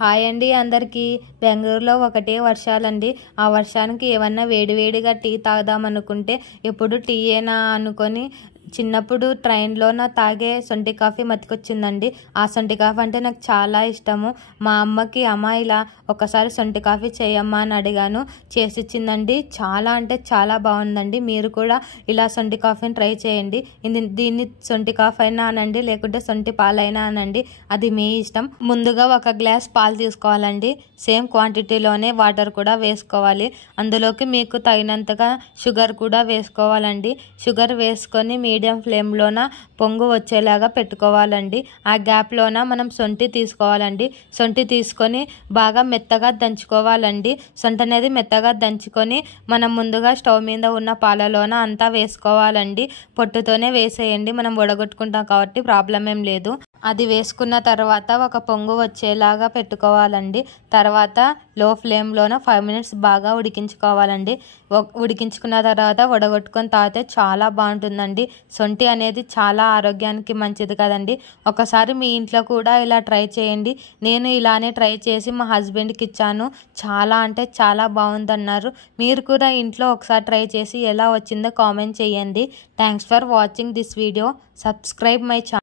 Hi అండి అందరికీ. బెంగళూరులో ఒకటే వర్షాలండి. ఆ వర్షానికి ఏమన్నా వేడివేడిగా టీ తాగుదామనుకుంటే ఎప్పుడు టీయేనా అనుకొని చిన్నప్పుడు ట్రైన్లోన తాగే సొంటి కాఫీ మతికొచ్చిందండి. ఆ సొంటి కాఫీ అంటే నాకు చాలా ఇష్టము. మా అమ్మకి అమ్మ ఇలా ఒకసారి సొంటి కాఫీ చేయమ్మా అని అడిగాను, చేసిచ్చిందండి. చాలా అంటే చాలా బాగుందండి. మీరు కూడా ఇలా సొంటి కాఫీని ట్రై చేయండి. దీన్ని సొంటి కాఫీ అయినా అనండి, లేకుంటే సొంటి పాలైనా అనండి, అది మీ ఇష్టం. ముందుగా ఒక గ్లాస్ పాలు తీసుకోవాలండి. సేమ్ క్వాంటిటీలోనే వాటర్ కూడా వేసుకోవాలి. అందులోకి మీకు తగినంతగా షుగర్ కూడా వేసుకోవాలండి. షుగర్ వేసుకొని మీడియం ఫ్లేమ్లోన పొంగు వచ్చేలాగా పెట్టుకోవాలండి. ఆ గ్యాప్లోన మనం సొంటి తీసుకోవాలండి. సొంటి తీసుకొని బాగా మెత్తగా దంచుకోవాలండి. సొంటి అనేది మెత్తగా దంచుకొని మనం ముందుగా స్టవ్ మీద ఉన్న పాలలోన అంతా వేసుకోవాలండి. పొట్టుతోనే వేసేయండి, మనం వడగొట్టుకుంటాం కాబట్టి ప్రాబ్లం ఏం లేదు. అది వేసుకున్న తర్వాత ఒక పొంగు వచ్చేలాగా పెట్టుకోవాలండి. తర్వాత లో ఫ్లేమ్లోన 5 minutes బాగా ఉడికించుకోవాలండి. ఉడికించుకున్న తర్వాత వడగొట్టుకొని తాగితే చాలా బాగుంటుందండి. సొంటి అనేది చాలా ఆరోగ్యానికి మంచిది కదండి. ఒకసారి మీ ఇంట్లో కూడా ఇలా ట్రై చేయండి. నేను ఇలానే ట్రై చేసి మా హస్బెండ్కి ఇచ్చాను. చాలా అంటే చాలా బాగుందన్నారు. మీరు కూడా ఇంట్లో ఒకసారి ట్రై చేసి ఎలా వచ్చిందో కామెంట్ చేయండి. Thanks for watching this video. Subscribe my channel.